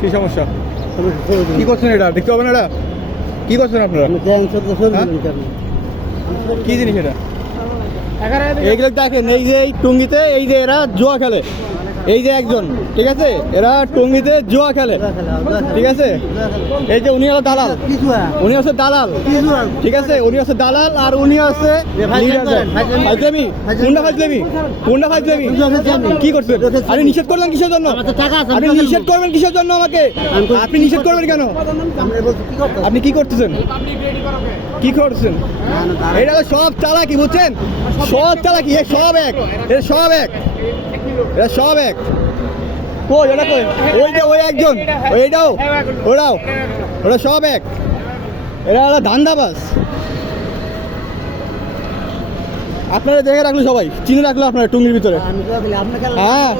কি সমস্যা? কি করছেন? এটা দেখতে হবে না? এটা কি করছেন আপনারা? কি জিনিস এটা? এইগুলো দেখেন, এই যে এই টুঙ্গিতে এই যে এরা জুয়া খেলে, এই যে একজন, ঠিক আছে, এরা টুঙ্গিতে জুয়া খেলে, ঠিক আছে। এই যে উনি হলো দালাল, উনি হচ্ছে দালাল, ঠিক আছে, উনি হচ্ছে দালাল আর উনি হচ্ছে ফাজলামি। কোনটা ফাজলামি? কি করছেন? আমি নিষেধ করলাম কিসের জন্য? আপনি নিষেধ করবেন কিসের জন্য আমাকে? আপনি নিষেধ করবেন কেন? আপনি কি করতেছেন? কি করছেন? এটা সব চালাকি, বুঝছেন? সব চালাকি, সব এক, এটা সব এক, এটা সব এক। কই এটা? কই ওইটা? ওই একজন, ওইটাও, ওরাও, ওরা সব এক। এরা হলো ধান্দাবাজ। আপনারা দেখে রাখলো, সবাই চিনে রাখলো আপনারা টুঙ্গির ভিতরে। হ্যাঁ।